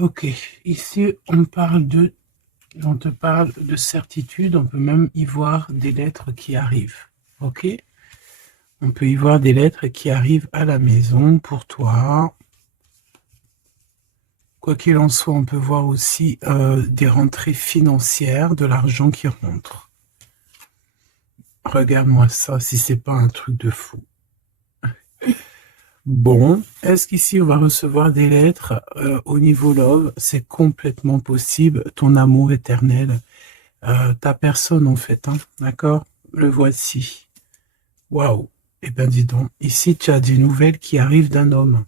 Ok, ici on te parle de certitude, on peut même y voir des lettres qui arrivent. Ok, on peut y voir des lettres qui arrivent à la maison pour toi. Quoi qu'il en soit, on peut voir aussi des rentrées financières, de l'argent qui rentre. Regarde-moi ça, si c'est pas un truc de fou. Bon, est-ce qu'ici on va recevoir des lettres au niveau love? C'est complètement possible, ton amour éternel. Ta personne en fait, hein, d'accord? Le voici. Waouh! Eh ben dis donc, ici tu as des nouvelles qui arrivent d'un homme.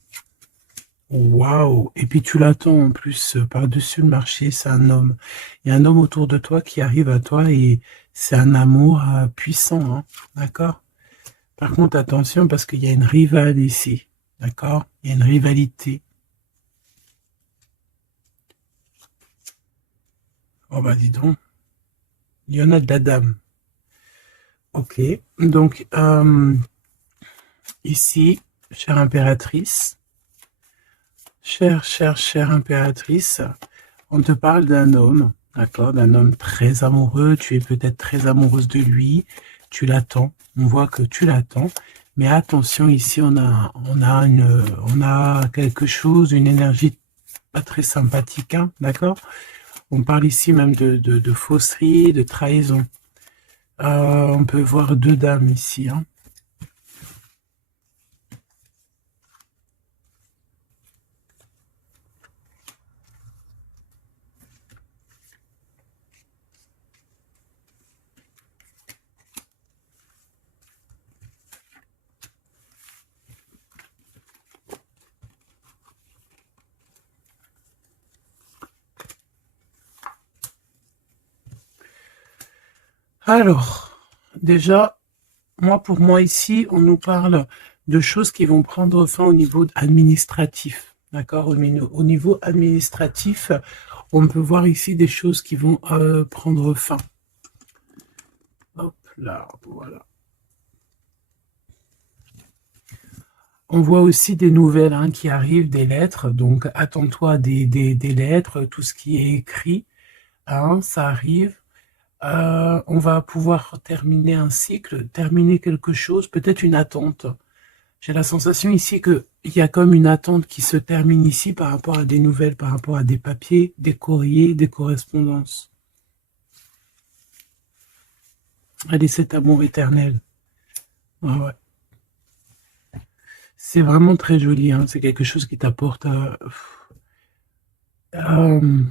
Waouh! Et puis tu l'attends en plus par-dessus le marché, c'est un homme. Il y a un homme autour de toi qui arrive à toi et c'est un amour puissant, hein, d'accord? Par contre, attention parce qu'il y a une rivale ici, d'accord? Il y a une rivalité. Oh bah dis donc, il y en a de la dame. Ok, donc ici, chère impératrice, chère impératrice, on te parle d'un homme, d'accord, d'un homme très amoureux, tu es peut-être très amoureuse de lui, tu l'attends, on voit que tu l'attends, mais attention, ici on a quelque chose, une énergie pas très sympathique, hein, d'accord? On parle ici même de fausserie, de trahison. On peut voir deux dames ici, hein. Alors, déjà, pour moi ici, on nous parle de choses qui vont prendre fin au niveau administratif. D'accord? Au niveau administratif, on peut voir ici des choses qui vont prendre fin. Hop là, voilà. On voit aussi des nouvelles hein, qui arrivent, des lettres. Donc, attends-toi des lettres, tout ce qui est écrit, hein, ça arrive. On va pouvoir terminer un cycle, terminer quelque chose, peut-être une attente. J'ai la sensation ici qu'il y a comme une attente qui se termine ici par rapport à des nouvelles, par rapport à des papiers, des courriers, des correspondances. Allez, cet amour éternel. Ah ouais. C'est vraiment très joli, hein. C'est quelque chose qui t'apporte euh,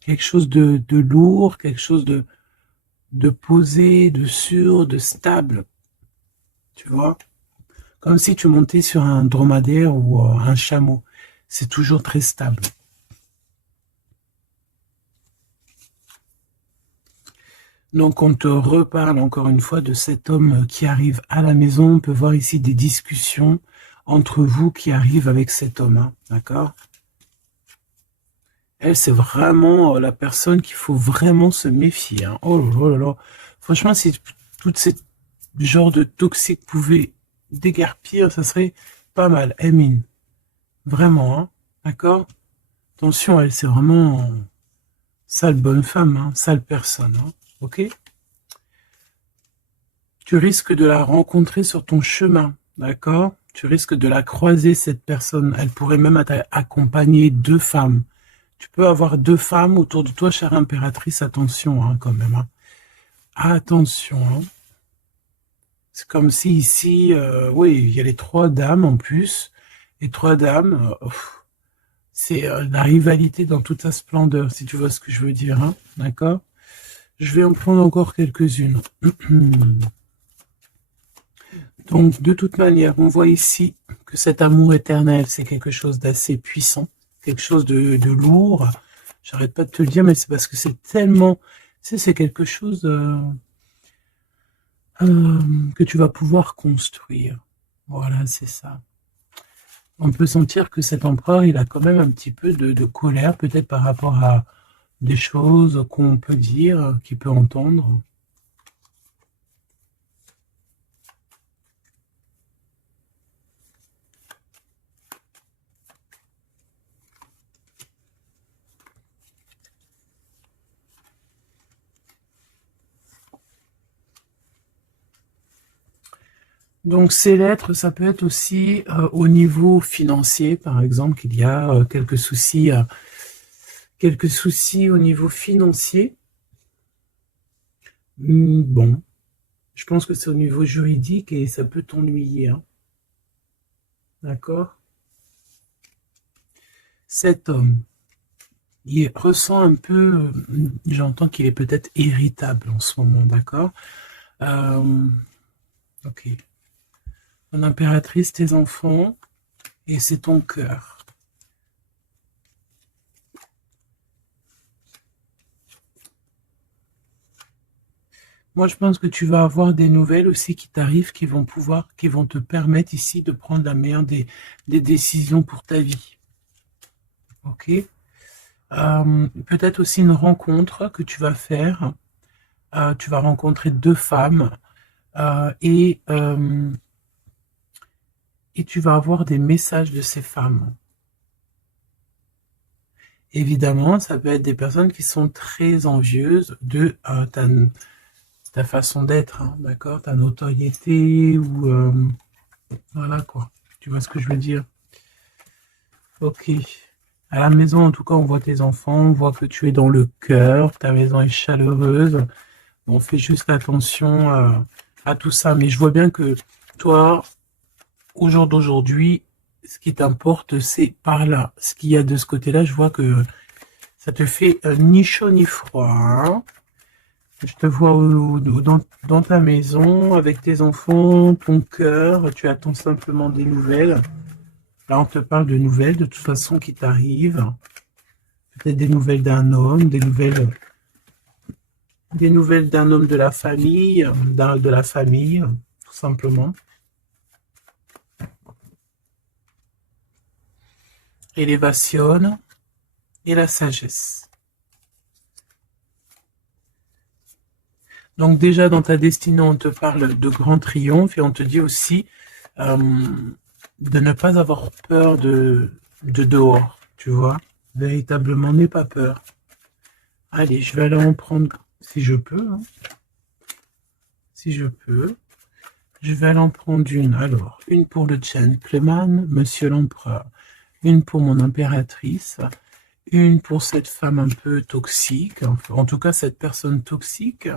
quelque chose de lourd, quelque chose de posé, de sûr, de stable. Tu vois? Comme si tu montais sur un dromadaire ou un chameau. C'est toujours très stable. Donc on te reparle encore une fois de cet homme qui arrive à la maison. On peut voir ici des discussions entre vous qui arrivent avec cet homme, hein, d'accord? Elle, c'est vraiment la personne qu'il faut vraiment se méfier, hein. Oh là là là là. Franchement, si tout ce genre de toxique pouvait déguerpir, ça serait pas mal. Emine, vraiment, hein, d'accord? Attention, elle, c'est vraiment sale bonne femme, hein, sale personne, hein, ok? Tu risques de la rencontrer sur ton chemin, d'accord? Tu risques de la croiser, cette personne. Elle pourrait même accompagner deux femmes. Tu peux avoir deux femmes autour de toi, chère impératrice. Attention, hein, quand même, hein. Attention, hein. C'est comme si ici, oui, il y a les trois dames en plus. Les trois dames, c'est la rivalité dans toute sa splendeur, si tu vois ce que je veux dire, hein, d'accord? Je vais en prendre encore quelques-unes. Donc, de toute manière, on voit ici que cet amour éternel, c'est quelque chose d'assez puissant, quelque chose de lourd. J'arrête pas de te le dire, mais c'est parce que c'est tellement, tu sais, c'est quelque chose que tu vas pouvoir construire. Voilà, c'est ça. On peut sentir que cet empereur, il a quand même un petit peu de colère, peut-être par rapport à des choses qu'on peut dire, qu'il peut entendre. Donc ces lettres, ça peut être aussi au niveau financier, par exemple, qu'il y a quelques soucis au niveau financier. Bon, je pense que c'est au niveau juridique et ça peut t'ennuyer, hein. D'accord? Cet homme, il ressent un peu, j'entends qu'il est peut-être irritable en ce moment, d'accord? Ok. Ton impératrice, tes enfants, et c'est ton cœur. Moi, je pense que tu vas avoir des nouvelles aussi qui t'arrivent, qui vont te permettre ici de prendre la meilleure des décisions pour ta vie. Ok? Peut-être aussi une rencontre que tu vas faire. Tu vas rencontrer deux femmes euh, et, euh, et tu vas avoir des messages de ces femmes. Évidemment, ça peut être des personnes qui sont très envieuses de ta façon d'être, hein, d'accord? Ta notoriété ou voilà quoi. Tu vois ce que je veux dire? Ok. À la maison, en tout cas, on voit tes enfants, on voit que tu es dans le cœur, ta maison est chaleureuse. On fait juste attention à tout ça. Mais je vois bien que toi, au jour d'aujourd'hui, ce qui t'importe, c'est par là. Ce qu'il y a de ce côté-là, je vois que ça te fait ni chaud ni froid, hein. Je te vois dans ta maison, avec tes enfants, ton cœur, tu attends simplement des nouvelles. Là, on te parle de nouvelles, de toute façon, qui t'arrivent. Peut-être des nouvelles d'un homme de la famille, de la famille, tout simplement. Élévation et la sagesse. Donc déjà, dans ta destinée, on te parle de grand triomphe et on te dit aussi euh, de ne pas avoir peur de dehors, tu vois. Véritablement, n'aie pas peur. Allez, je vais aller en prendre si je peux, hein. Si je peux. Je vais aller en prendre une. Alors, une pour le gentleman, monsieur l'empereur. Une pour mon impératrice. Une pour cette femme un peu toxique. En tout cas, cette personne toxique.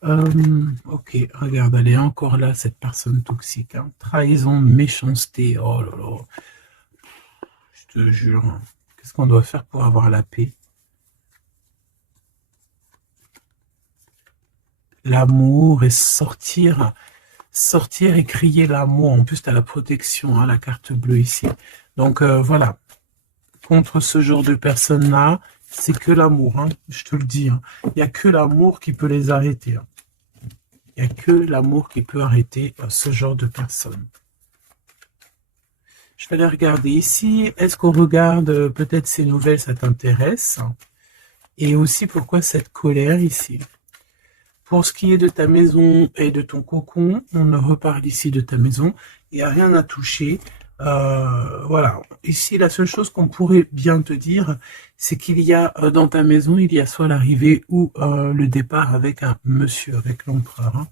Ok, regarde, elle est encore là, cette personne toxique, hein. Trahison, méchanceté. Oh là là, je te jure, hein. Qu'est-ce qu'on doit faire pour avoir la paix? L'amour et sortir et crier l'amour. En plus, tu as la protection, hein, la carte bleue ici. Donc voilà, contre ce genre de personnes-là, c'est que l'amour, hein, je te le dis, hein. Il n'y a que l'amour qui peut les arrêter, hein. Il n'y a que l'amour qui peut arrêter ce genre de personnes. Je vais aller regarder ici. Est-ce qu'on regarde peut-être ces nouvelles, ça t'intéresse? Et aussi pourquoi cette colère ici? Pour ce qui est de ta maison et de ton cocon, on reparle ici de ta maison. Il n'y a rien à toucher. Voilà. Ici, la seule chose qu'on pourrait bien te dire, c'est qu'il y a dans ta maison, il y a soit l'arrivée ou le départ avec un monsieur, avec l'empereur, hein.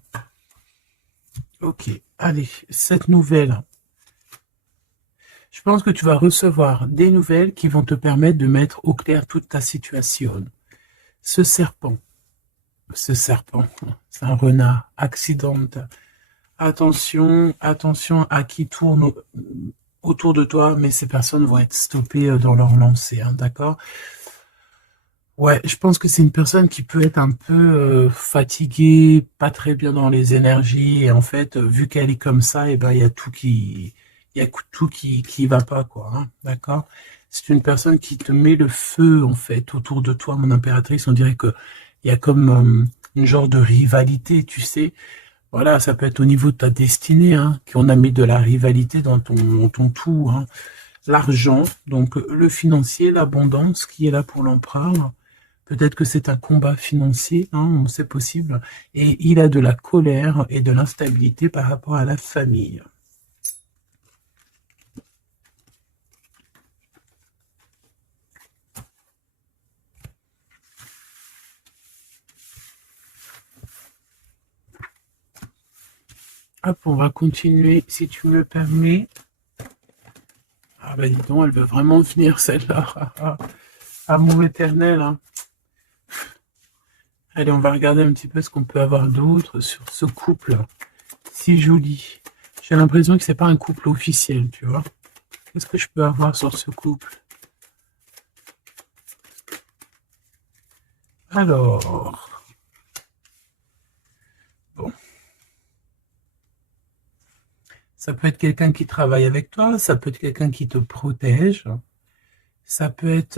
Ok. Allez, cette nouvelle. Je pense que tu vas recevoir des nouvelles qui vont te permettre de mettre au clair toute ta situation. Ce serpent, ce serpent, c'est un renard, accident. Attention, attention à qui tourne autour de toi, mais ces personnes vont être stoppées dans leur lancée, hein, d'accord? Ouais, je pense que c'est une personne qui peut être un peu fatiguée, pas très bien dans les énergies, et en fait, vu qu'elle est comme ça, et ben il y a tout qui va pas, quoi, hein, d'accord? C'est une personne qui te met le feu, en fait, autour de toi, mon impératrice. On dirait que il y a comme une genre de rivalité, tu sais. Voilà, ça peut être au niveau de ta destinée, hein, qu'on a mis de la rivalité dans ton tout, hein. L'argent, donc le financier, l'abondance qui est là pour l'empereur. Peut-être que c'est un combat financier, hein, c'est possible. Et il a de la colère et de l'instabilité par rapport à la famille. Hop, on va continuer, si tu me permets. Ah bah dis donc, elle veut vraiment venir celle-là. Amour éternel, hein. Allez, on va regarder un petit peu ce qu'on peut avoir d'autre sur ce couple si joli. J'ai l'impression que c'est pas un couple officiel, tu vois. Qu'est-ce que je peux avoir sur ce couple? Alors, bon, ça peut être quelqu'un qui travaille avec toi, ça peut être quelqu'un qui te protège, ça peut être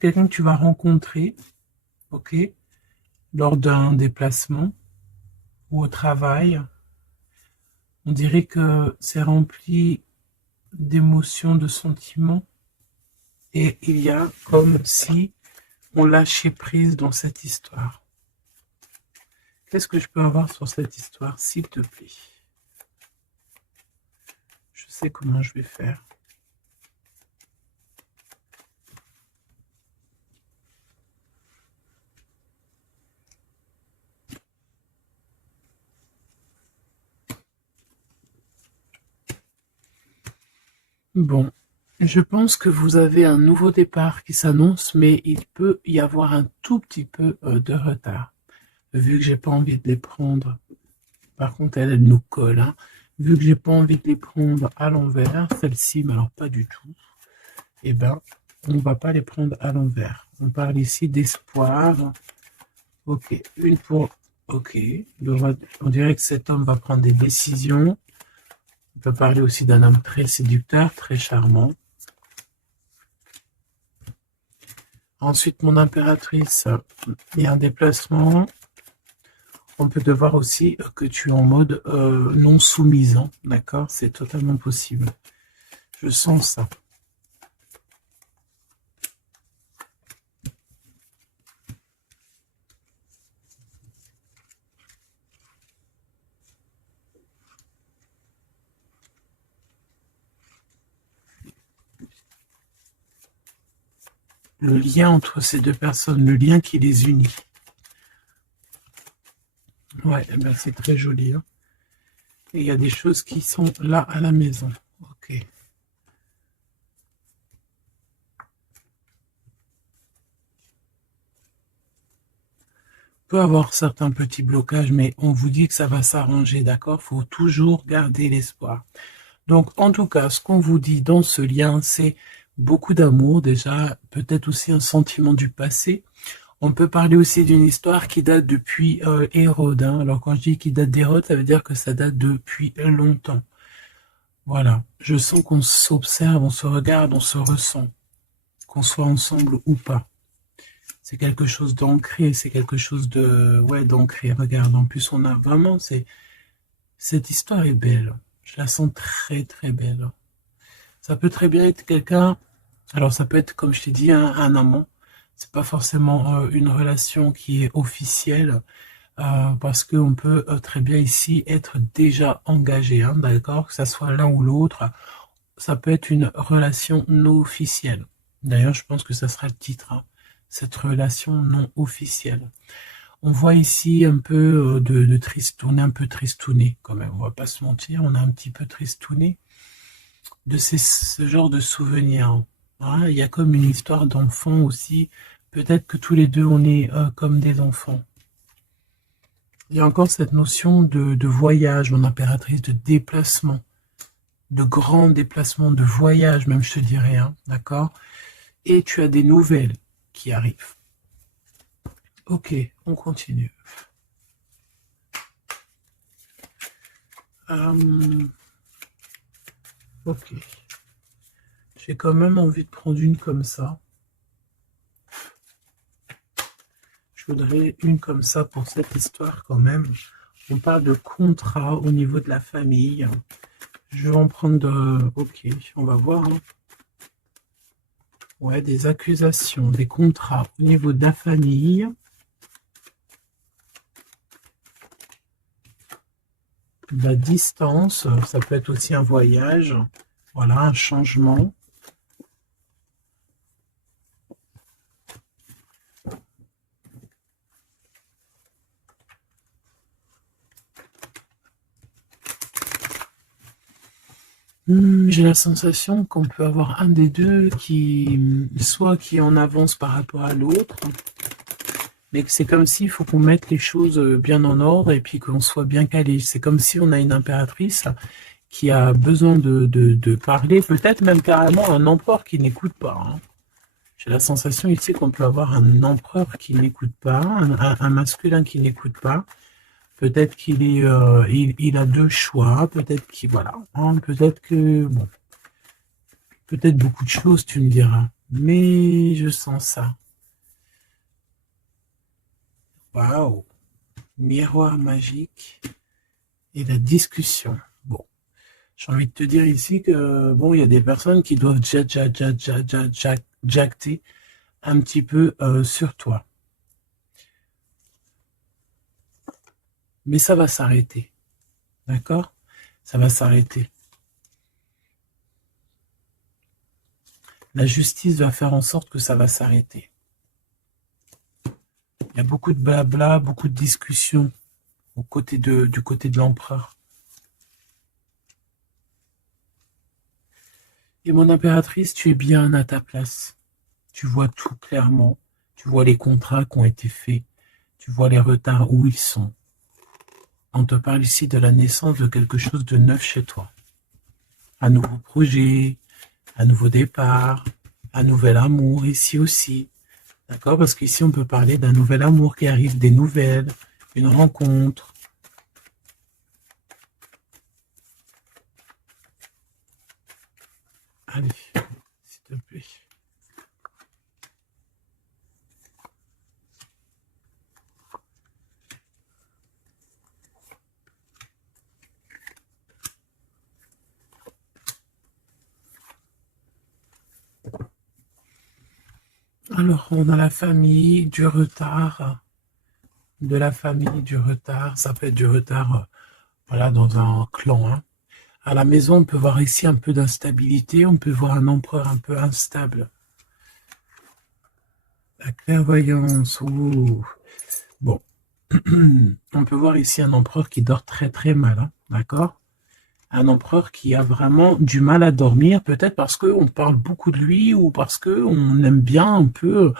quelqu'un que tu vas rencontrer, ok, lors d'un déplacement ou au travail. On dirait que c'est rempli d'émotions, de sentiments, et il y a comme si on lâchait prise dans cette histoire. Qu'est-ce que je peux avoir sur cette histoire, s'il te plaît? Je sais comment je vais faire. Bon, je pense que vous avez un nouveau départ qui s'annonce, mais il peut y avoir un tout petit peu de retard. Vu que j'ai pas envie de les prendre, par contre elle nous colle, hein. Vu que j'ai pas envie de les prendre à l'envers, celle-ci, mais alors pas du tout, eh ben, on va pas les prendre à l'envers. On parle ici d'espoir. Ok, une pour... Ok, on dirait que cet homme va prendre des décisions. On peut parler aussi d'un homme très séducteur, très charmant. Ensuite, mon impératrice, il y a un déplacement. On peut devoir aussi que tu es en mode non soumisant, d'accord? C'est totalement possible. Je sens ça. Le lien entre ces deux personnes, le lien qui les unit. Ouais, eh ben c'est très joli, hein. Et il y a des choses qui sont là à la maison. Ok. Peut avoir certains petits blocages, mais on vous dit que ça va s'arranger, d'accord? Faut toujours garder l'espoir. Donc, en tout cas, ce qu'on vous dit dans ce lien, c'est beaucoup d'amour, déjà, peut-être aussi un sentiment du passé. On peut parler aussi d'une histoire qui date depuis Hérode, hein. Alors, quand je dis qui date d'Hérode, ça veut dire que ça date depuis longtemps. Voilà. Je sens qu'on s'observe, on se regarde, on se ressent, qu'on soit ensemble ou pas. C'est quelque chose d'ancré, c'est quelque chose de, ouais, d'ancré. Regarde, en plus, on a vraiment, cette histoire est belle. Je la sens très, très belle. Ça peut très bien être quelqu'un, alors ça peut être, comme je t'ai dit, un amant. C'est pas forcément une relation qui est officielle, parce qu'on peut très bien ici être déjà engagé, hein, d'accord? Que ça soit l'un ou l'autre. Ça peut être une relation non officielle. D'ailleurs, je pense que ça sera le titre, hein, cette relation non officielle. On voit ici un peu de tristouné, un peu tristouné quand même, on va pas se mentir, on a un petit peu tristouné de ce genre de souvenirs, hein. Il y a comme une histoire d'enfant aussi, peut-être que tous les deux on est comme des enfants. Il y a encore cette notion de voyage, mon impératrice, de déplacement, de grands déplacements, de voyage même je te dirais, hein, d'accord? Et tu as des nouvelles qui arrivent. Ok, on continue. Ok. J'ai quand même envie de prendre une comme ça. Je voudrais une comme ça pour cette histoire quand même. On parle de contrat au niveau de la famille. Je vais en prendre de... Ok, on va voir, hein. Ouais, des accusations, des contrats au niveau de la famille. La distance, ça peut être aussi un voyage. Voilà, un changement. J'ai la sensation qu'on peut avoir un des deux soit qui en avance par rapport à l'autre, mais que c'est comme s'il faut qu'on mette les choses bien en ordre et puis qu'on soit bien calé. C'est comme si on a une impératrice qui a besoin de parler, peut-être même carrément un empereur qui n'écoute pas, hein. J'ai la sensation ici qu'on peut avoir un empereur qui n'écoute pas, un masculin qui n'écoute pas. Peut-être qu'il est, il a deux choix, peut-être qu'il, voilà, hein, peut-être que, bon, peut-être beaucoup de choses, tu me diras. Mais je sens ça. Waouh! Miroir magique et la discussion. Bon, j'ai envie de te dire ici que, bon, il y a des personnes qui doivent jacter un petit peu sur toi. Mais ça va s'arrêter. D'accord? Ça va s'arrêter. La justice va faire en sorte que ça va s'arrêter. Il y a beaucoup de blabla, beaucoup de discussions du côté de l'empereur. Et mon impératrice, tu es bien à ta place. Tu vois tout clairement. Tu vois les contrats qui ont été faits. Tu vois les retards où ils sont. On te parle ici de la naissance de quelque chose de neuf chez toi. Un nouveau projet, un nouveau départ, un nouvel amour ici aussi. D'accord? Parce qu'ici, on peut parler d'un nouvel amour qui arrive, des nouvelles, une rencontre. Allez, s'il te plaît. Alors, on a la famille, du retard, de la famille, du retard. Ça peut être du retard, voilà, dans un clan, hein. À la maison, on peut voir ici un peu d'instabilité. On peut voir un empereur un peu instable. La clairvoyance, ouh. Bon, on peut voir ici un empereur qui dort très très mal, hein, d'accord? Un empereur qui a vraiment du mal à dormir, peut-être parce qu'on parle beaucoup de lui ou parce qu'on aime bien un peu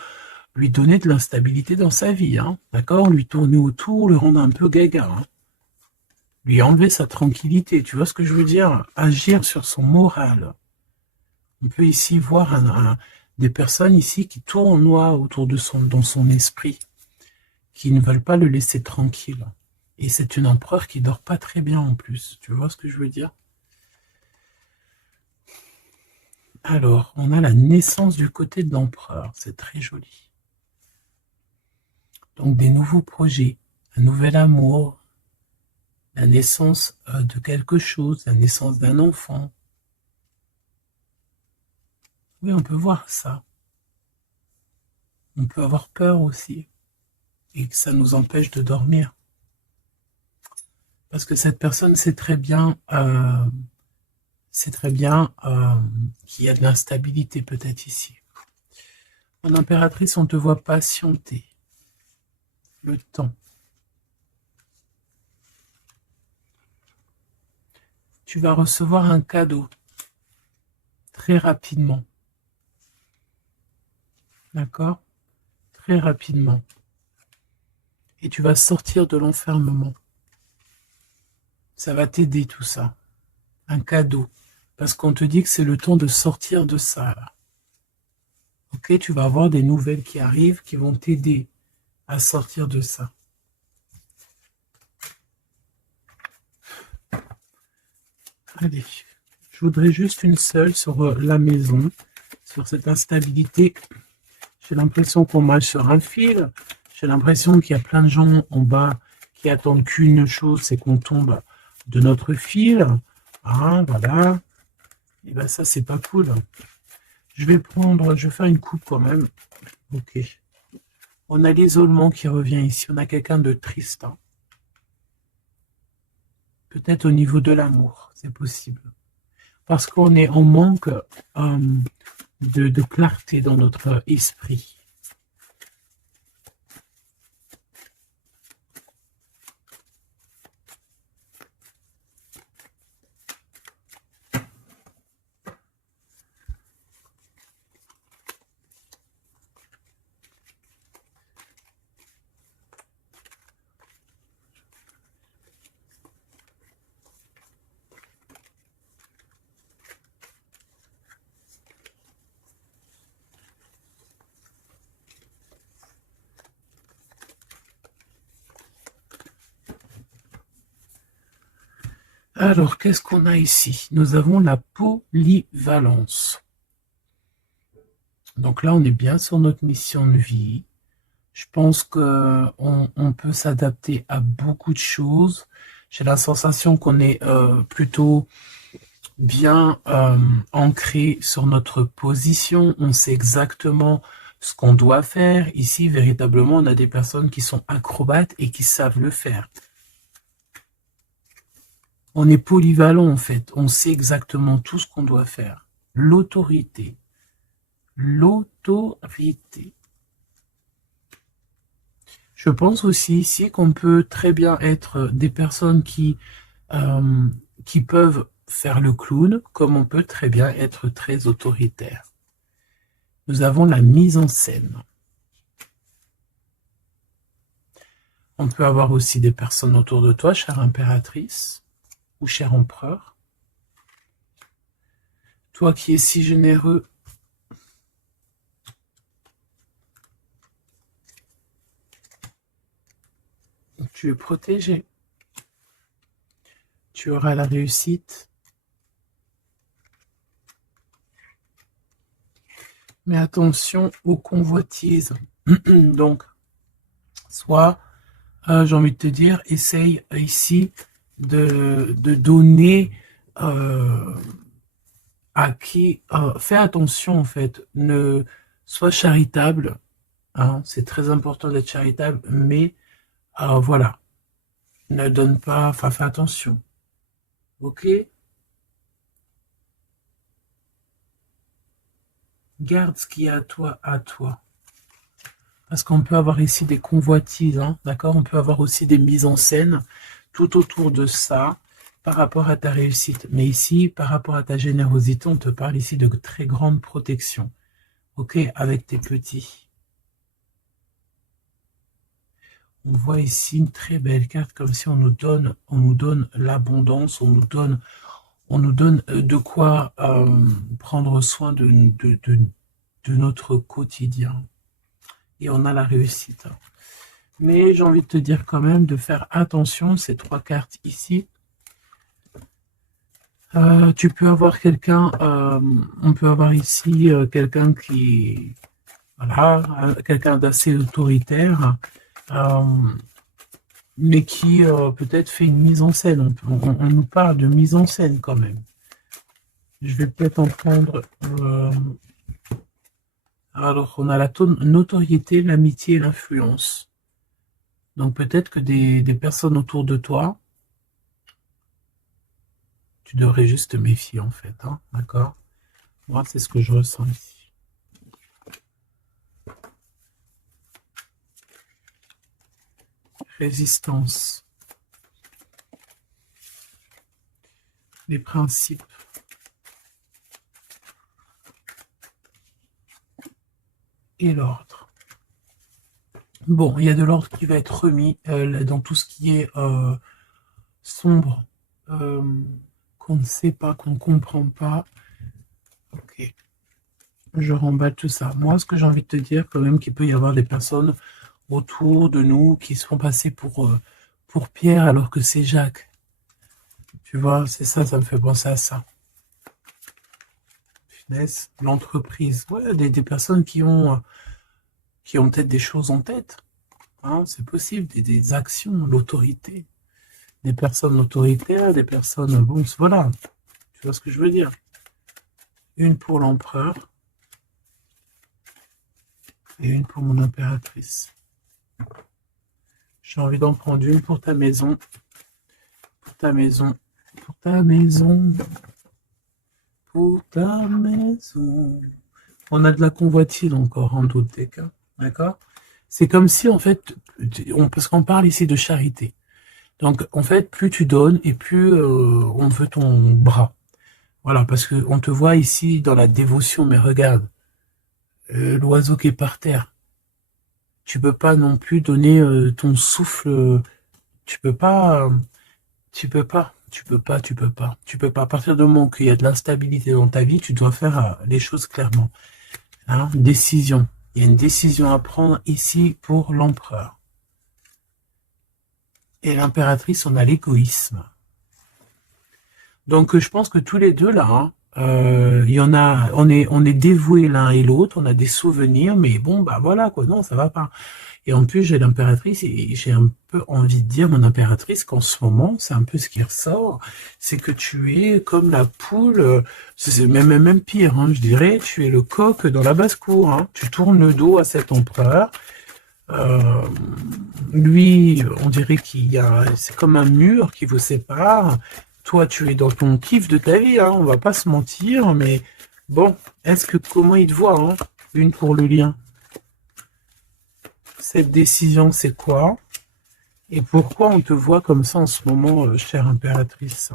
lui donner de l'instabilité dans sa vie, hein, d'accord? Lui tourner autour, le rendre un peu gaga, hein. Lui enlever sa tranquillité, tu vois ce que je veux dire? Agir sur son moral. On peut ici voir des personnes ici qui tournoient autour de dans son esprit, qui ne veulent pas le laisser tranquille. Et c'est une empereur qui dort pas très bien en plus. Tu vois ce que je veux dire? Alors, on a la naissance du côté de l'empereur. C'est très joli. Donc, des nouveaux projets, un nouvel amour, la naissance de quelque chose, la naissance d'un enfant. Oui, on peut voir ça. On peut avoir peur aussi. Et que ça nous empêche de dormir. Parce que cette personne sait très bien qu'il y a de l'instabilité peut-être ici. En impératrice, on te voit patienter le temps. Tu vas recevoir un cadeau très rapidement. D'accord? Très rapidement. Et tu vas sortir de l'enfermement. Ça va t'aider tout ça. Un cadeau. Parce qu'on te dit que c'est le temps de sortir de ça. Là. Ok, tu vas avoir des nouvelles qui arrivent qui vont t'aider à sortir de ça. Allez, je voudrais juste une seule sur la maison, sur cette instabilité. J'ai l'impression qu'on marche sur un fil. J'ai l'impression qu'il y a plein de gens en bas qui attendent qu'une chose, c'est qu'on tombe de notre fil. Ah, voilà. Et ben ça, c'est pas cool. Je vais faire une coupe quand même. Ok. On a l'isolement qui revient ici. On a quelqu'un de triste, hein. Peut-être au niveau de l'amour, c'est possible. Parce qu'on est en manque de clarté dans notre esprit. Alors, qu'est-ce qu'on a ici? Nous avons la polyvalence. Donc là, on est bien sur notre mission de vie. Je pense que on peut s'adapter à beaucoup de choses. J'ai la sensation qu'on est plutôt bien ancré sur notre position. On sait exactement ce qu'on doit faire. Ici, véritablement, on a des personnes qui sont acrobates et qui savent le faire. On est polyvalent, en fait. On sait exactement tout ce qu'on doit faire. L'autorité. L'autorité. Je pense aussi ici qu'on peut très bien être des personnes qui peuvent faire le clown, comme on peut très bien être très autoritaire. Nous avons la mise en scène. On peut avoir aussi des personnes autour de toi, chère impératrice, ou cher empereur. Toi qui es si généreux, tu es protégé. Tu auras la réussite. Mais attention aux convoitises. Donc, soit, j'ai envie de te dire, essaye ici de donner à qui... fais attention, en fait. Ne sois charitable. Hein, c'est très important d'être charitable, mais voilà. Ne donne pas... Enfin, fais attention. Ok? Garde ce qui est à toi, à toi. Parce qu'on peut avoir ici des convoitises, hein, d'accord? On peut avoir aussi des mises en scène tout autour de ça par rapport à ta réussite. Mais ici, par rapport à ta générosité, on te parle ici de très grande protection. Ok? Avec tes petits. On voit ici une très belle carte, comme si on nous donne l'abondance, on nous donne de quoi prendre soin de notre quotidien. Et on a la réussite. Mais j'ai envie de te dire quand même de faire attention, ces trois cartes ici. Tu peux avoir quelqu'un, on peut avoir ici quelqu'un qui, voilà, quelqu'un d'assez autoritaire, mais qui peut-être fait une mise en scène. On nous parle de mise en scène quand même. Je vais peut-être en prendre... alors, on a la notoriété, l'amitié et l'influence. Donc, peut-être que des personnes autour de toi, tu devrais juste te méfier, en fait. Hein, d'accord? Moi, c'est ce que je ressens ici. Résistance. Les principes. Et l'ordre. Bon, il y a de l'ordre qui va être remis dans tout ce qui est sombre, qu'on ne sait pas, qu'on ne comprend pas. Ok. Je remballe tout ça. Moi, ce que j'ai envie de te dire, quand même, qu'il peut y avoir des personnes autour de nous qui se font passer pour Pierre alors que c'est Jacques. Tu vois, c'est ça, ça me fait penser à ça. Finesse, l'entreprise. Ouais, des personnes qui ont peut-être des choses en tête. Hein, c'est possible, des actions, l'autorité. Des personnes autoritaires, des personnes... Bon, voilà. Tu vois ce que je veux dire? Une pour l'empereur. Et une pour mon impératrice. J'ai envie d'en prendre une pour ta maison. Pour ta maison. Pour ta maison. Pour ta maison. On a de la convoitise encore, en doute des cas. D'accord? C'est comme si, en fait, parce qu'on parle ici de charité. Donc, en fait, plus tu donnes et plus on veut ton bras. Voilà, parce que on te voit ici dans la dévotion, mais regarde, l'oiseau qui est par terre. Tu peux pas non plus donner ton souffle. Tu peux pas. Tu peux pas. À partir du moment qu'il y a de l'instabilité dans ta vie, tu dois faire les choses clairement. Hein, décision. Il y a une décision à prendre ici pour l'empereur. Et l'impératrice, on a l'égoïsme. Donc, je pense que tous les deux, là, hein, il y en a, on est dévoués l'un et l'autre, on a des souvenirs, mais bon, bah voilà, quoi, non, ça va pas. Et en plus, j'ai l'impératrice et j'ai un peu envie de dire, mon impératrice, qu'en ce moment, c'est un peu ce qui ressort, c'est que tu es comme la poule, c'est même pire, hein, je dirais, tu es le coq dans la basse-cour, hein, tu tournes le dos à cet empereur, euh, lui, on dirait qu'il y a, c'est comme un mur qui vous sépare, toi, tu es dans ton kiff de ta vie, hein, on va pas se mentir, mais bon, comment il te voit, hein, une pour le lien? Cette décision, c'est quoi? Et pourquoi on te voit comme ça en ce moment, chère impératrice?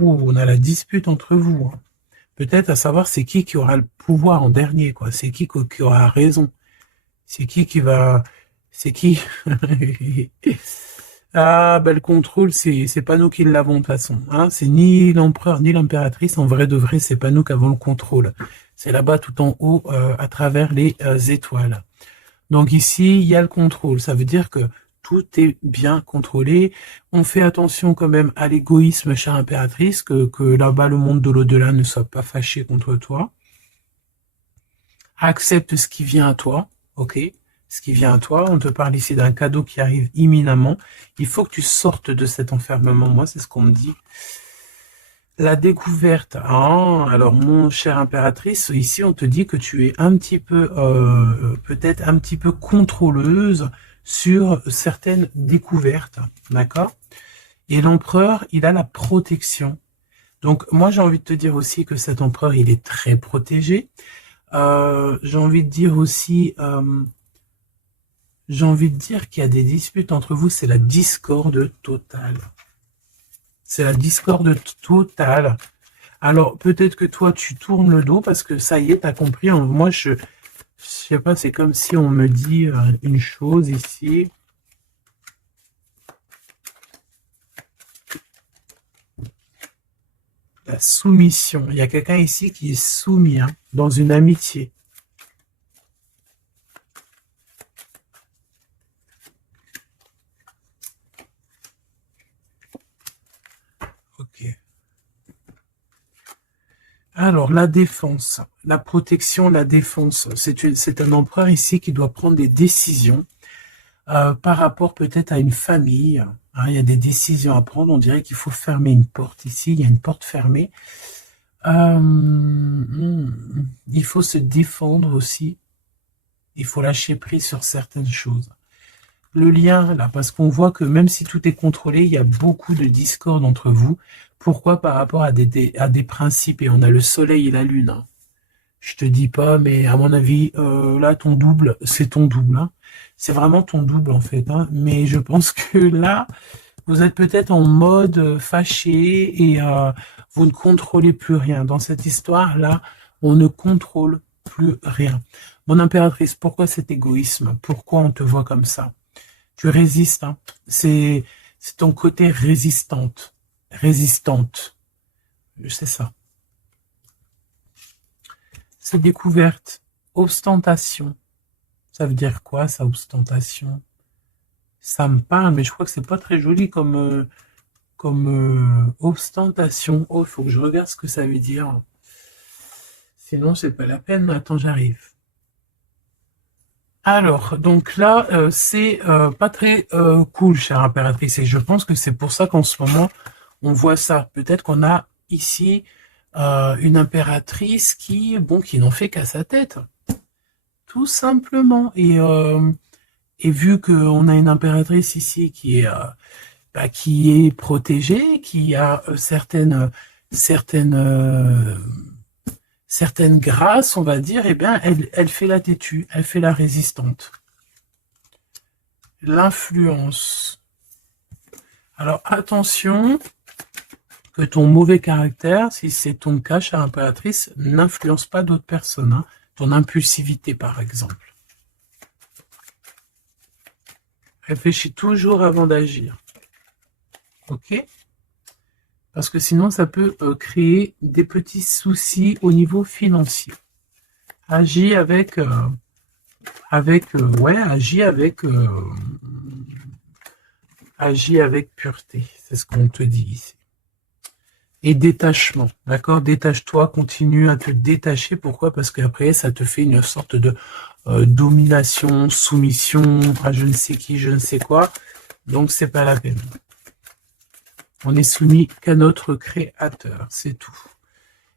Ouh, on a la dispute entre vous, hein. Peut-être à savoir c'est qui aura le pouvoir en dernier, quoi. C'est qui aura raison. C'est qui va... C'est qui? Ah, ben le contrôle, c'est pas nous qui l'avons de toute façon, hein. C'est ni l'empereur ni l'impératrice. En vrai de vrai, c'est pas nous qui avons le contrôle. C'est là-bas tout en haut, à travers les étoiles. Donc ici, il y a le contrôle. Ça veut dire que tout est bien contrôlé. On fait attention quand même à l'égoïsme, chère impératrice, que là-bas, le monde de l'au-delà ne soit pas fâché contre toi. Accepte ce qui vient à toi, ok? Ce qui vient à toi. On te parle ici d'un cadeau qui arrive imminemment. Il faut que tu sortes de cet enfermement. Moi, c'est ce qu'on me dit. La découverte. Ah, alors, mon cher impératrice, ici, on te dit que tu es un petit peu, peut-être un petit peu contrôleuse sur certaines découvertes, d'accord? Et l'empereur, il a la protection. Donc, moi, j'ai envie de te dire aussi que cet empereur, il est très protégé. J'ai envie de dire aussi, j'ai envie de dire qu'il y a des disputes entre vous, c'est la discorde totale. C'est la discorde totale. Alors, peut-être que toi, tu tournes le dos parce que ça y est, t'as compris. Moi, je sais pas, c'est comme si on me dit une chose ici. La soumission. Il y a quelqu'un ici qui est soumis, hein, dans une amitié. Ok. Alors, la défense, la protection, la défense. C'est un empereur ici qui doit prendre des décisions par rapport peut-être à une famille. Hein, il y a des décisions à prendre. On dirait qu'il faut fermer une porte ici. Il y a une porte fermée. Il faut se défendre aussi. Il faut lâcher prise sur certaines choses. Le lien, là, parce qu'on voit que même si tout est contrôlé, il y a beaucoup de discorde entre vous. Pourquoi? Par rapport à des principes. Et on a le soleil et la lune, hein. Je te dis pas, mais à mon avis, là, ton double, c'est ton double, hein. C'est vraiment ton double, en fait, hein. Mais je pense que là, vous êtes peut-être en mode fâché et vous ne contrôlez plus rien. Dans cette histoire-là, on ne contrôle plus rien. Mon impératrice, pourquoi cet égoïsme? Pourquoi on te voit comme ça? Tu résistes, hein. C'est ton côté résistante. C'est ça. C'est découverte. Ostentation. Ça veut dire quoi, ça, ostentation? Ça me parle, mais je crois que c'est pas très joli comme, ostentation. Oh, il faut que je regarde ce que ça veut dire. Sinon, c'est pas la peine. Attends, j'arrive. Alors, donc là, c'est pas très cool, chère impératrice. Et je pense que c'est pour ça qu'en ce moment, on voit ça. Peut-être qu'on a ici une impératrice qui n'en fait qu'à sa tête. Tout simplement. Et vu qu'on a une impératrice ici qui est protégée, qui a certaines grâces, on va dire, eh bien, elle fait la têtue, elle fait la résistante. L'influence. Alors, attention que ton mauvais caractère, si c'est ton cas, chère impératrice, n'influence pas d'autres personnes, hein. Ton impulsivité, par exemple. Réfléchis toujours avant d'agir. Ok? Parce que sinon, ça peut créer des petits soucis au niveau financier. Agis avec Agis avec pureté, c'est ce qu'on te dit ici. Et détachement, d'accord? Détache-toi, continue à te détacher. Pourquoi? Parce qu'après, ça te fait une sorte de domination, soumission à je ne sais qui, je ne sais quoi. Donc, c'est pas la peine. On est soumis qu'à notre créateur, c'est tout.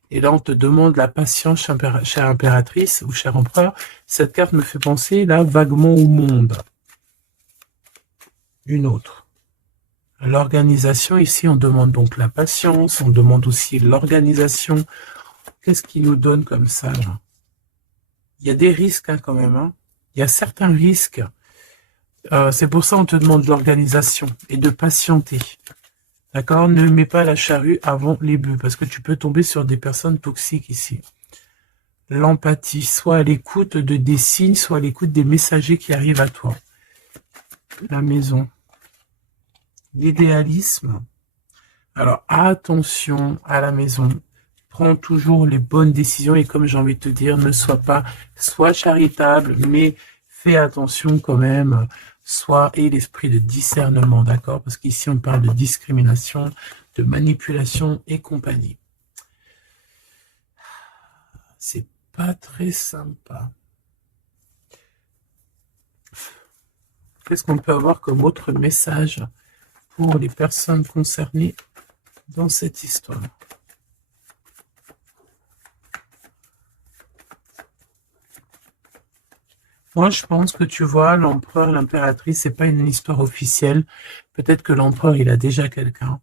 Et là, on te demande la patience, chère impératrice ou cher empereur. Cette carte me fait penser, là, vaguement au monde. Une autre. L'organisation, ici, on demande donc la patience, on demande aussi l'organisation. Qu'est-ce qui nous donne comme ça, là? Il y a des risques, hein, quand même. Hein. Il y a certains risques. C'est pour ça qu'on te demande l'organisation et de patienter. D'accord? Ne mets pas la charrue avant les bœufs, parce que tu peux tomber sur des personnes toxiques ici. L'empathie, soit à l'écoute de des signes, soit à l'écoute des messagers qui arrivent à toi. La maison. L'idéalisme. Alors, attention à la maison. Prends toujours les bonnes décisions et comme j'ai envie de te dire, ne sois charitable, mais fais attention quand même. Et l'esprit de discernement, d'accord? Parce qu'ici, on parle de discrimination, de manipulation et compagnie. C'est pas très sympa. Qu'est-ce qu'on peut avoir comme autre message pour les personnes concernées dans cette histoire? Moi, je pense que tu vois, l'empereur, l'impératrice, c'est pas une histoire officielle. Peut-être que l'empereur, il a déjà quelqu'un.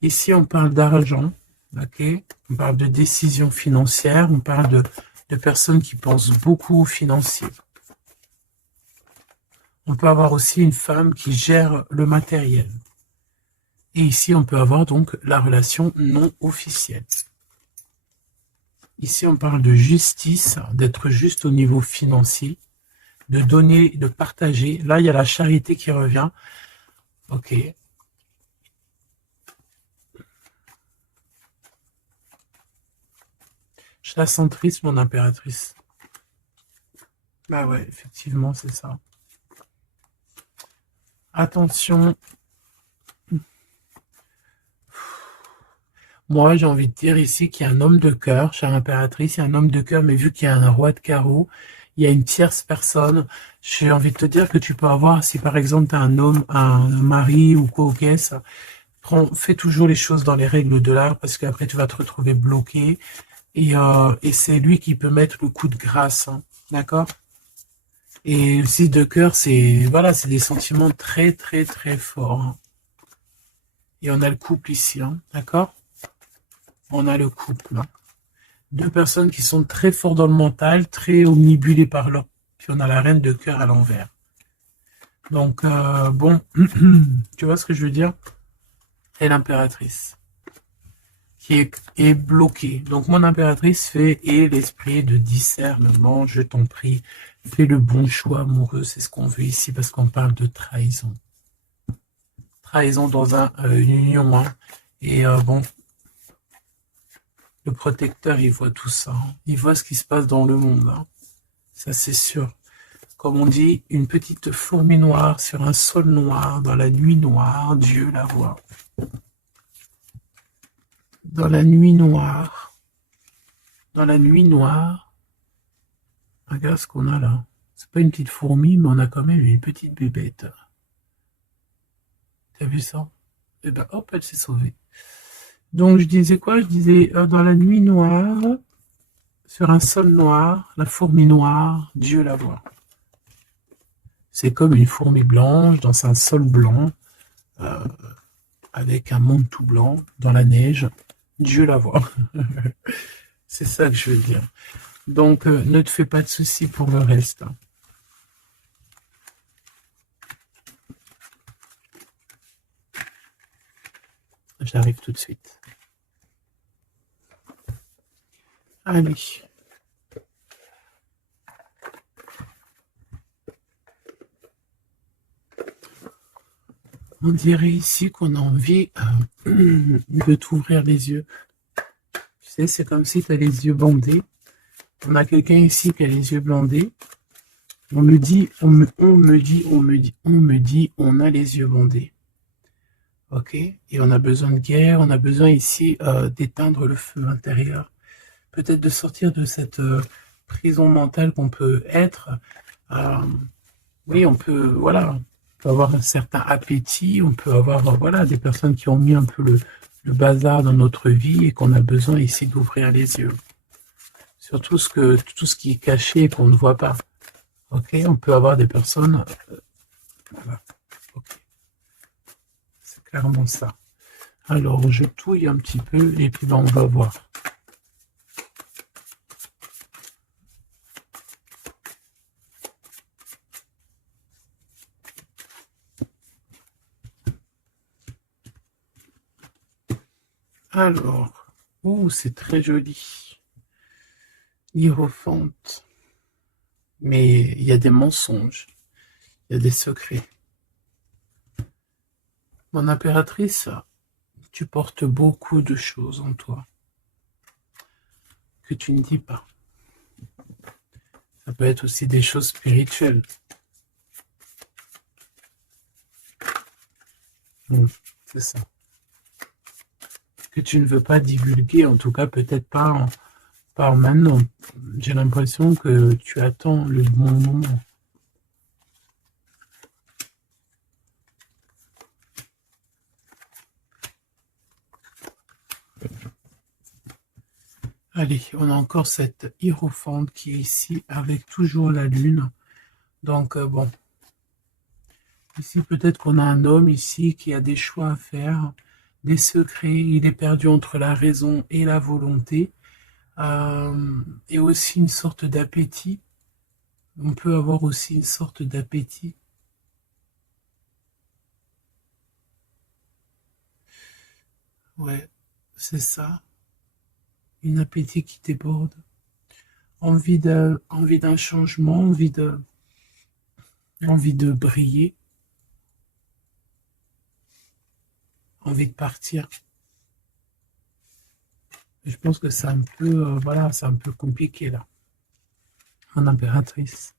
Ici, on parle d'argent, ok? On parle de décisions financières, on parle de personnes qui pensent beaucoup aux financiers. On peut avoir aussi une femme qui gère le matériel. Et ici, on peut avoir donc la relation non officielle. Ici, on parle de justice, d'être juste au niveau financier, de donner, de partager. Là, il y a la charité qui revient. Ok. Je la sens triste, mon impératrice. Bah ouais, effectivement, c'est ça. Attention. Moi, j'ai envie de dire ici qu'il y a un homme de cœur, chère impératrice, il y a un homme de cœur, mais vu qu'il y a un roi de carreau, il y a une tierce personne. J'ai envie de te dire que tu peux avoir, si par exemple tu as un homme, un mari ou quoi, ok, ça, fais toujours les choses dans les règles de l'art, parce qu'après tu vas te retrouver bloqué, et c'est lui qui peut mettre le coup de grâce, hein, d'accord? Et aussi de cœur, c'est voilà, c'est des sentiments très très très forts. Hein. Et on a le couple ici, hein, d'accord? On a le couple. Hein. Deux personnes qui sont très forts dans le mental, très omnibulées par leur... Puis on a la reine de cœur à l'envers. Donc, bon, tu vois ce que je veux dire? Et l'impératrice, qui est bloquée. Donc, mon impératrice fait, et l'esprit de discernement, je t'en prie, fais le bon choix amoureux, c'est ce qu'on veut ici, parce qu'on parle de trahison. Trahison dans une union, hein. Et bon... Le protecteur, il voit tout ça. Hein. Il voit ce qui se passe dans le monde. Hein. Ça, c'est sûr. Comme on dit, une petite fourmi noire sur un sol noir, dans la nuit noire, Dieu la voit. Dans la nuit noire. Dans la nuit noire. Regarde ce qu'on a là. C'est pas une petite fourmi, mais on a quand même une petite bébête. T'as vu ça? Et ben, hop, elle s'est sauvée. Donc, je disais quoi? Je disais, dans la nuit noire, sur un sol noir, la fourmi noire, Dieu la voit. C'est comme une fourmi blanche dans un sol blanc, avec un monde tout blanc, dans la neige, Dieu la voit. C'est ça que je veux dire. Donc, ne te fais pas de soucis pour le reste. J'arrive tout de suite. Allez. On dirait ici qu'on a envie de t'ouvrir les yeux. Tu sais, c'est comme si tu as les yeux bandés. On a quelqu'un ici qui a les yeux bandés. On me dit, on a les yeux bandés. ok? Et on a besoin de guerre, on a besoin ici d'éteindre le feu intérieur. Peut-être de sortir de cette prison mentale qu'on peut être. Euh, oui, on peut, voilà, on peut avoir un certain appétit, on peut avoir, voilà, des personnes qui ont mis un peu le bazar dans notre vie et qu'on a besoin ici d'ouvrir les yeux. Sur tout ce qui est caché et qu'on ne voit pas. Ok, on peut avoir des personnes, voilà, ok, c'est clairement ça. Alors, je touille un petit peu et puis ben, on va voir. Alors, oh, c'est très joli. Hiérophante. Mais il y a des mensonges, il y a des secrets. Mon impératrice, tu portes beaucoup de choses en toi que tu ne dis pas. Ça peut être aussi des choses spirituelles. C'est ça. Que tu ne veux pas divulguer, en tout cas peut-être pas maintenant. J'ai l'impression que tu attends le bon moment. Allez, on a encore cette hiérophante qui est ici avec toujours la lune. Donc bon, ici peut-être qu'on a un homme ici qui a des choix à faire, des secrets, il est perdu entre la raison et la volonté, et aussi une sorte d'appétit. On peut avoir aussi une sorte d'appétit. Ouais, c'est ça. Une appétit qui déborde. Envie d'un changement, envie de briller, envie de partir. Je pense que c'est un peu, voilà, c'est un peu compliqué là. En impératrice.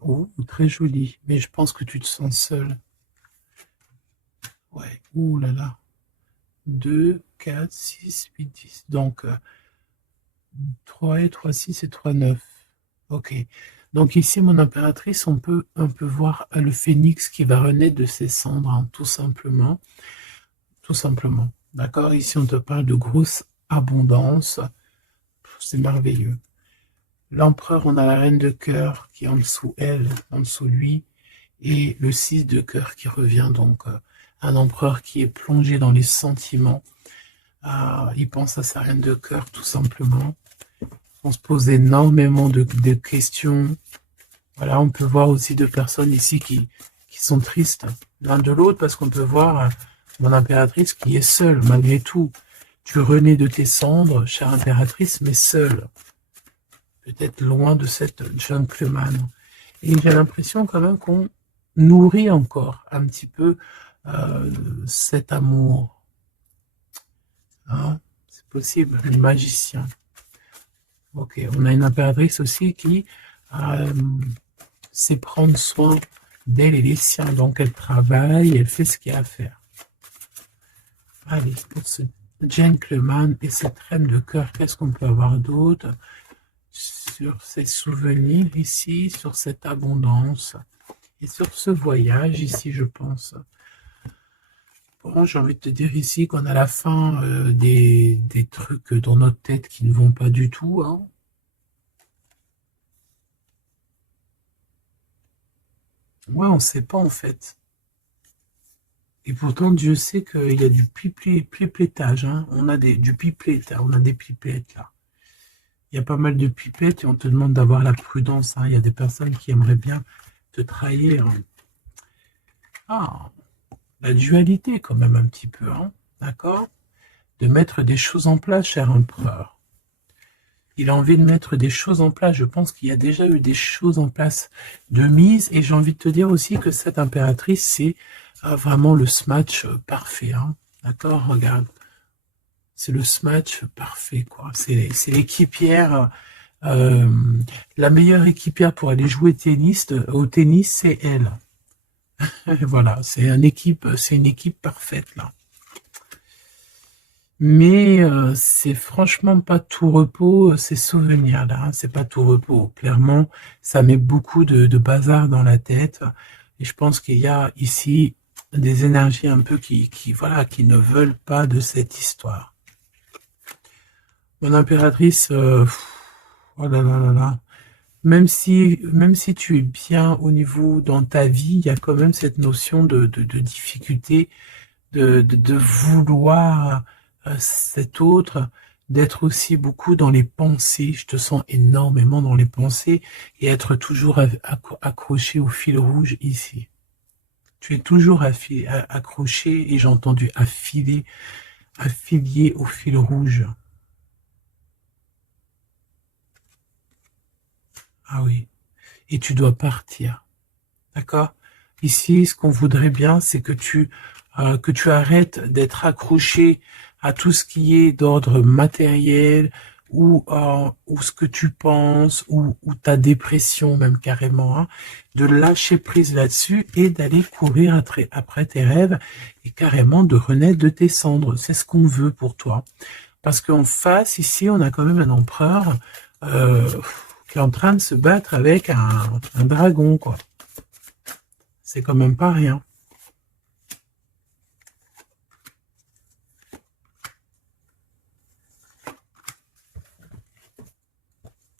Oh, très jolie. Mais je pense que tu te sens seule. Ouais, ouh là là. 2, 4, 6, 8, 10. Donc, 3 et 3, 6 et 3, 9. Ok. Donc ici, mon impératrice, on peut un peu voir le phénix qui va renaître de ses cendres, hein, tout simplement. Tout simplement. D'accord? Ici, on te parle de grosse abondance. C'est merveilleux. L'empereur, on a la reine de cœur qui est en dessous elle, en dessous lui, et le 6 de cœur qui revient, donc un empereur qui est plongé dans les sentiments. Il pense à sa reine de cœur, tout simplement. On se pose énormément de questions. Voilà, on peut voir aussi deux personnes ici qui sont tristes l'un de l'autre, parce qu'on peut voir mon impératrice qui est seule, malgré tout. Tu renais de tes cendres, chère impératrice, mais seule. Peut-être loin de cette gentleman. Et j'ai l'impression quand même qu'on nourrit encore un petit peu cet amour. Hein, c'est possible, le magicien. Ok, on a une impératrice aussi qui sait prendre soin d'elle et des siens. Donc elle travaille, elle fait ce qu'il y a à faire. Allez, pour ce gentleman et cette reine de cœur, qu'est-ce qu'on peut avoir d'autre? Sur ces souvenirs ici, sur cette abondance et sur ce voyage ici, je pense. Bon, j'ai envie de te dire ici qu'on a la fin des trucs dans notre tête qui ne vont pas du tout. Hein. Ouais, on ne sait pas en fait. Et pourtant, Dieu sait qu'il y a du pipettage. Hein. On a du pipet, on a des pipettes là. Il y a pas mal de pipettes et on te demande d'avoir la prudence. Hein. Il y a des personnes qui aimeraient bien te trahir. Ah, la dualité quand même un petit peu, hein. D'accord? De mettre des choses en place, cher empereur. Il a envie de mettre des choses en place. Je pense qu'il y a déjà eu des choses en place de mise. Et j'ai envie de te dire aussi que cette impératrice, c'est vraiment le smash parfait. Hein. D'accord? Regarde. C'est le smash parfait, quoi. C'est l'équipière. La meilleure équipière pour aller jouer au tennis, c'est elle. Et voilà, c'est une équipe parfaite là. Mais c'est franchement pas tout repos, ces souvenirs-là, hein, c'est pas tout repos. Clairement, ça met beaucoup de bazar dans la tête. Et je pense qu'il y a ici des énergies un peu voilà, qui ne veulent pas de cette histoire. Mon impératrice, oh là là là là. Même si tu es bien au niveau dans ta vie, il y a quand même cette notion de difficulté, de vouloir cet autre, d'être aussi beaucoup dans les pensées. Je te sens énormément dans les pensées et être toujours accroché au fil rouge ici. Tu es toujours accroché et j'ai entendu affilié au fil rouge. Ah oui. Et tu dois partir. D'accord? Ici, ce qu'on voudrait bien, c'est que tu arrêtes d'être accroché à tout ce qui est d'ordre matériel ou ce que tu penses ou ta dépression même carrément, hein, de lâcher prise là-dessus et d'aller courir après tes rêves et carrément de renaître de tes cendres. C'est ce qu'on veut pour toi. Parce qu'en face, ici, on a quand même un empereur euh, qui est en train de se battre avec un dragon, quoi. C'est quand même pas rien.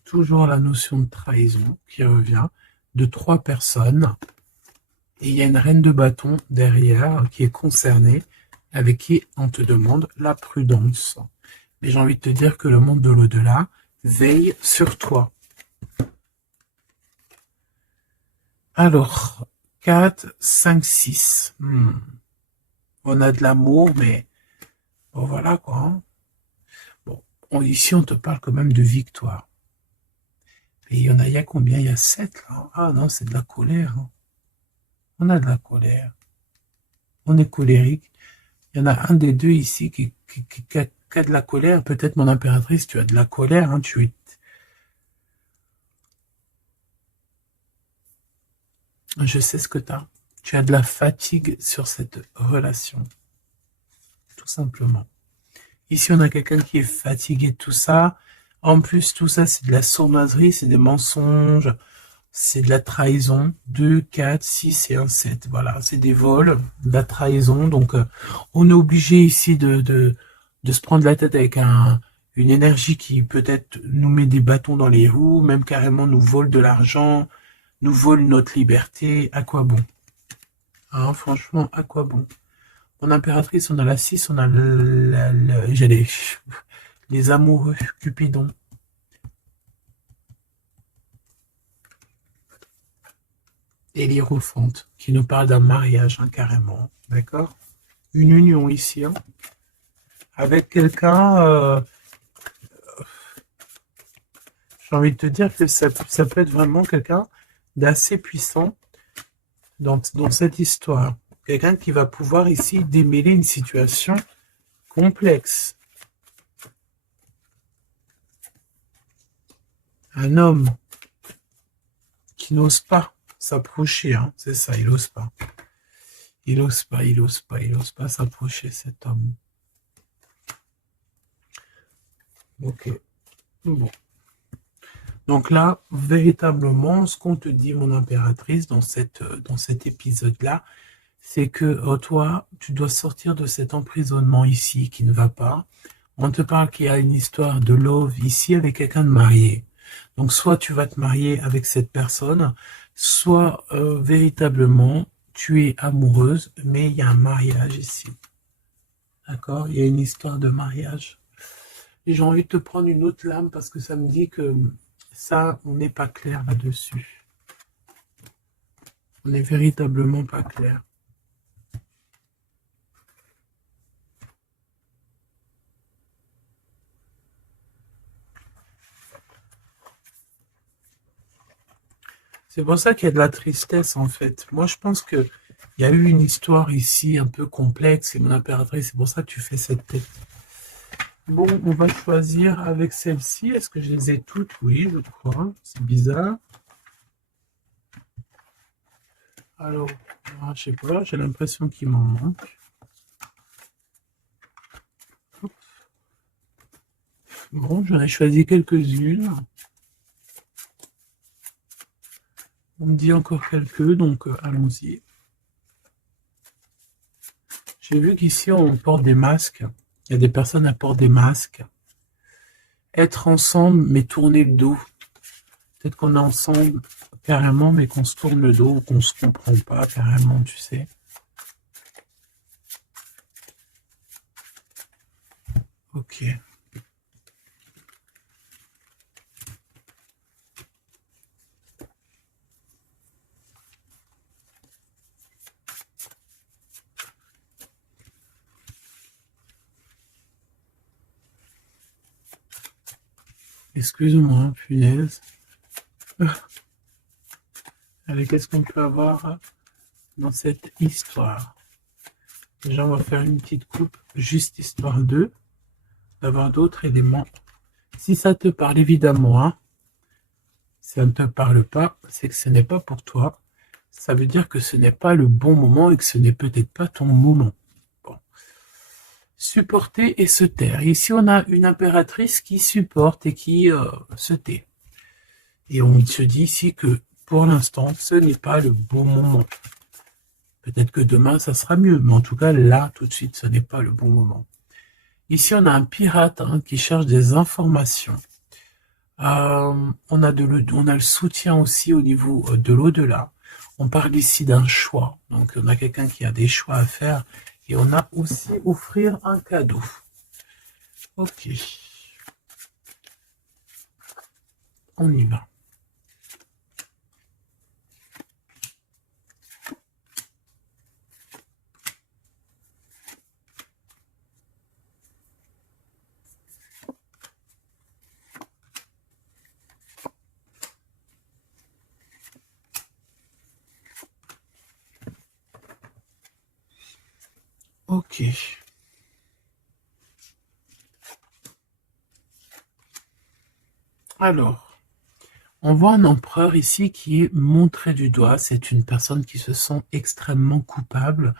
Toujours la notion de trahison qui revient de 3 personnes. Et il y a une reine de bâton derrière qui est concernée, avec qui on te demande la prudence. Mais j'ai envie de te dire que le monde de l'au-delà veille sur toi. Alors, 4, 5, 6. On a de l'amour, mais bon, voilà quoi. Hein. Bon, ici, on te parle quand même de victoire. Et il y a combien? Il y a 7 là. Ah non, c'est de la colère. Hein. On a de la colère. On est colérique. Il y en a un des deux ici qui a de la colère. Peut-être mon impératrice, tu as de la colère. Hein, je sais ce que tu as. Tu as de la fatigue sur cette relation. Tout simplement. Ici, on a quelqu'un qui est fatigué de tout ça. En plus, tout ça, c'est de la sournoiserie, c'est des mensonges, c'est de la trahison. 2, 4, 6 et un 7. Voilà, c'est des vols, de la trahison. Donc, on est obligé ici de se prendre la tête avec une énergie qui peut-être nous met des bâtons dans les roues, même carrément nous vole de l'argent, nous vole notre liberté. À quoi bon? Hein, franchement, à quoi bon? Mon impératrice, on a la 6, on a les amoureux, Cupidon. Et l'Hiérophante, qui nous parle d'un mariage, hein, carrément. D'accord? Une union ici, hein, avec quelqu'un, j'ai envie de te dire que ça peut être vraiment quelqu'un d'assez puissant dans cette histoire. Quelqu'un qui va pouvoir ici démêler une situation complexe. Un homme qui n'ose pas s'approcher, hein, c'est ça, il n'ose pas. Il n'ose pas s'approcher, cet homme. Ok. Bon. Donc là, véritablement, ce qu'on te dit, mon impératrice, dans cet épisode-là, c'est que toi, tu dois sortir de cet emprisonnement ici qui ne va pas. On te parle qu'il y a une histoire de love ici avec quelqu'un de marié. Donc soit tu vas te marier avec cette personne, soit véritablement tu es amoureuse, mais il y a un mariage ici. D'accord? Il y a une histoire de mariage. Et j'ai envie de te prendre une autre lame parce que ça me dit que ça, on n'est pas clair là-dessus. On n'est véritablement pas clair. C'est pour ça qu'il y a de la tristesse, en fait. Moi, je pense que il y a eu une histoire ici un peu complexe, et mon impératrice, c'est pour ça que tu fais cette tête. Bon, on va choisir avec celle-ci. Est-ce que je les ai toutes? Oui, je crois. C'est bizarre. Alors, je sais pas, j'ai l'impression qu'il m'en manque. Bon, j'en ai choisi quelques-unes. On me dit encore quelques, donc allons-y. J'ai vu qu'ici, on porte des masques. Il y a des personnes qui portent des masques. Être ensemble, mais tourner le dos. Peut-être qu'on est ensemble carrément, mais qu'on se tourne le dos ou qu'on se comprend pas carrément, tu sais. Ok. Excuse-moi, punaise. Allez, qu'est-ce qu'on peut avoir dans cette histoire? Déjà, on va faire une petite coupe, juste histoire d'avoir d'autres éléments. Si ça te parle, évidemment, hein. Si ça ne te parle pas, c'est que ce n'est pas pour toi. Ça veut dire que ce n'est pas le bon moment et que ce n'est peut-être pas ton moment. Bon. Supporter et se taire. Ici, on a une impératrice qui supporte et qui se tait. Et on se dit ici que pour l'instant, ce n'est pas le bon moment. Peut-être que demain, ça sera mieux, mais en tout cas, là, tout de suite, ce n'est pas le bon moment. Ici, on a un pirate qui cherche des informations. On a le soutien aussi au niveau de l'au-delà. On parle ici d'un choix. Donc, on a quelqu'un qui a des choix à faire. Et on a aussi offrir un cadeau. Ok. On y va. Ok. Alors, on voit un empereur ici qui est montré du doigt. C'est une personne qui se sent extrêmement coupable.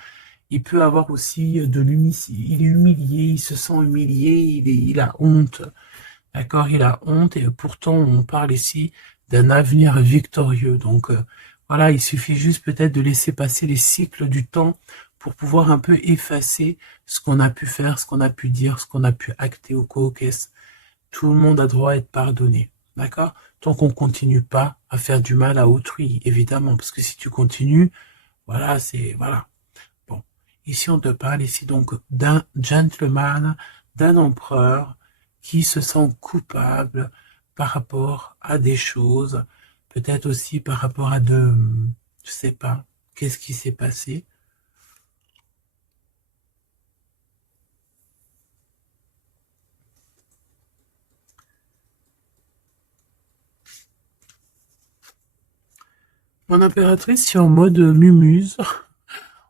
Il peut avoir aussi de l'humiliation. Il est humilié, il se sent humilié, il a honte. D'accord, il a honte et pourtant on parle ici d'un avenir victorieux. Donc voilà, il suffit juste peut-être de laisser passer les cycles du temps pour pouvoir un peu effacer ce qu'on a pu faire, ce qu'on a pu dire, ce qu'on a pu acter au caucus. Tout le monde a droit à être pardonné. D'accord? Tant qu'on continue pas à faire du mal à autrui, évidemment, parce que si tu continues, voilà, c'est voilà. Bon, ici on te parle ici donc d'un gentleman, d'un empereur qui se sent coupable par rapport à des choses, peut-être aussi par rapport à je sais pas, qu'est-ce qui s'est passé. Mon impératrice, c'est en mode mumuse,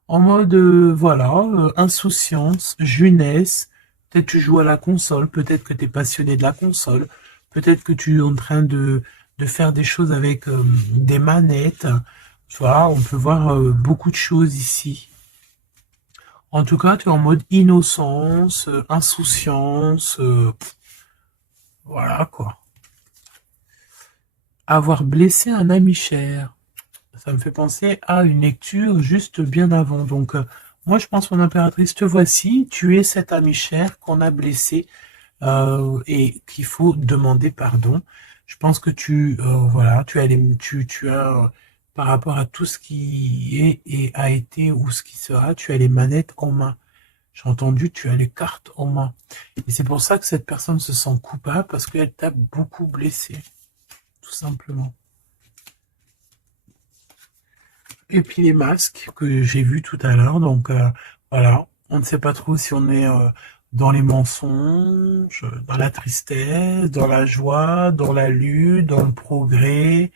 en mode, voilà, insouciance, jeunesse. Peut-être tu joues à la console, peut-être que tu es passionné de la console, peut-être que tu es en train de faire des choses avec des manettes. Tu vois, on peut voir beaucoup de choses ici. En tout cas, tu es en mode innocence, insouciance, voilà quoi. Avoir blessé un ami cher. Ça me fait penser à une lecture juste bien avant. Donc, moi, je pense, mon impératrice, te voici. Tu es cet ami cher qu'on a blessé et qu'il faut demander pardon. Je pense que voilà, tu as, par rapport à tout ce qui est et a été ou ce qui sera, tu as les manettes en main. J'ai entendu, tu as les cartes en main. Et c'est pour ça que cette personne se sent coupable parce qu'elle t'a beaucoup blessé, tout simplement. Et puis les masques que j'ai vus tout à l'heure, donc voilà, on ne sait pas trop si on est dans les mensonges, dans la tristesse, dans la joie, dans la lutte, dans le progrès,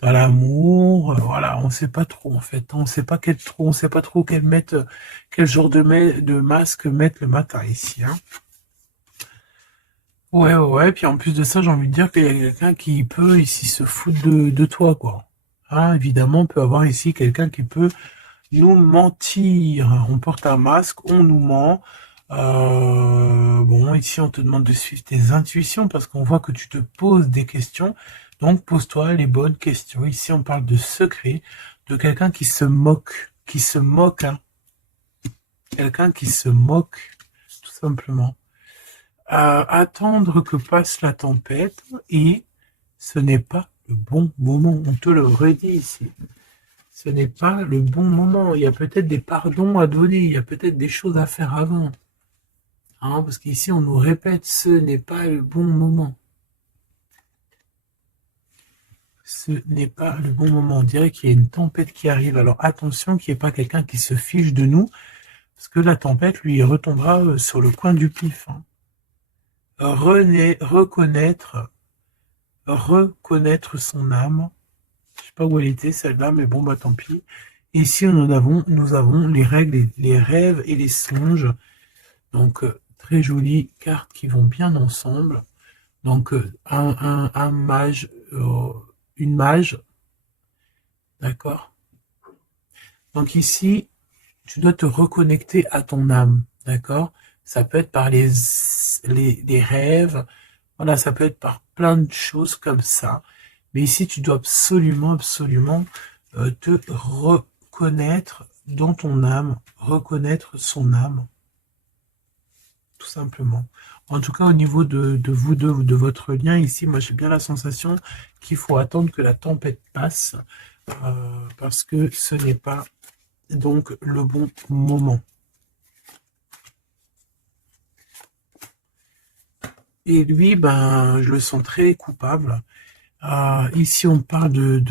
dans l'amour, voilà, on ne sait pas trop en fait, on sait pas on sait pas trop quel genre de masque mettre le matin ici, hein. Ouais, ouais, ouais, puis en plus de ça, j'ai envie de dire qu'il y a quelqu'un qui peut ici se foutre de toi, quoi. Ah, évidemment, on peut avoir ici quelqu'un qui peut nous mentir. On porte un masque, on nous ment. Bon, ici, on te demande de suivre tes intuitions parce qu'on voit que tu te poses des questions. Donc, pose-toi les bonnes questions. Ici, on parle de secret, de quelqu'un qui se moque, hein. Quelqu'un qui se moque, tout simplement. Attendre que passe la tempête et ce n'est pas le bon moment. On te le redit ici. Ce n'est pas le bon moment. Il y a peut-être des pardons à donner. Il y a peut-être des choses à faire avant. Hein, parce qu'ici, on nous répète, ce n'est pas le bon moment. Ce n'est pas le bon moment. On dirait qu'il y a une tempête qui arrive. Alors attention qu'il n'y ait pas quelqu'un qui se fiche de nous. Parce que la tempête, lui, retombera sur le coin du pif. Hein. Reconnaître son âme. Je sais pas où elle était celle-là, mais bon bah tant pis. Ici nous avons les règles, les rêves et les songes. Donc très jolies cartes qui vont bien ensemble. Donc un mage, une mage, d'accord. Donc ici tu dois te reconnecter à ton âme, d'accord. Ça peut être par les rêves, voilà, ça peut être par plein de choses comme ça. Mais ici, tu dois absolument te reconnaître dans ton âme, reconnaître son âme, tout simplement. En tout cas, au niveau de vous deux, de votre lien, ici, moi j'ai bien la sensation qu'il faut attendre que la tempête passe, parce que ce n'est pas donc le bon moment. Et lui, ben, je le sens très coupable. Ici, on parle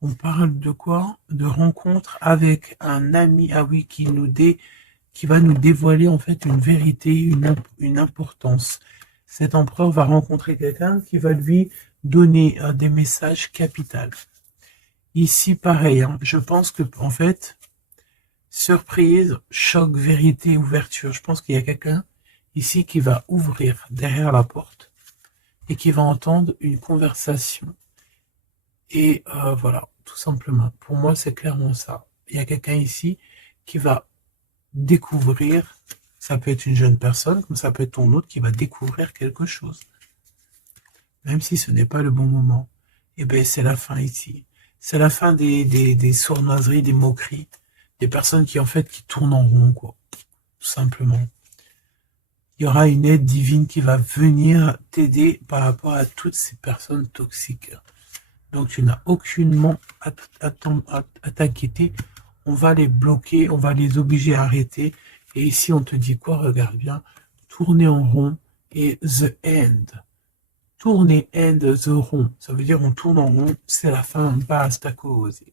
on parle de quoi? De rencontre avec un ami, ah oui, qui va nous dévoiler en fait une vérité, une importance. Cet empereur va rencontrer quelqu'un qui va lui donner des messages capitaux. Ici, pareil, hein, je pense que en fait, surprise, choc, vérité, ouverture. Je pense qu'il y a quelqu'un ici qui va ouvrir derrière la porte et qui va entendre une conversation. Et voilà, tout simplement. Pour moi, c'est clairement ça. Il y a quelqu'un ici qui va découvrir, ça peut être une jeune personne, comme ça peut être ton autre qui va découvrir quelque chose. Même si ce n'est pas le bon moment. Et bien, c'est la fin ici. C'est la fin des sournoiseries, des moqueries, des personnes qui, en fait, qui tournent en rond, quoi. Tout simplement. Il y aura une aide divine qui va venir t'aider par rapport à toutes ces personnes toxiques. Donc tu n'as aucunement à t'inquiéter. On va les bloquer, on va les obliger à arrêter. Et ici, on te dit quoi? Regarde bien. Tourner en rond et the end. Tourner end the rond. Ça veut dire on tourne en rond, c'est la fin, basta così.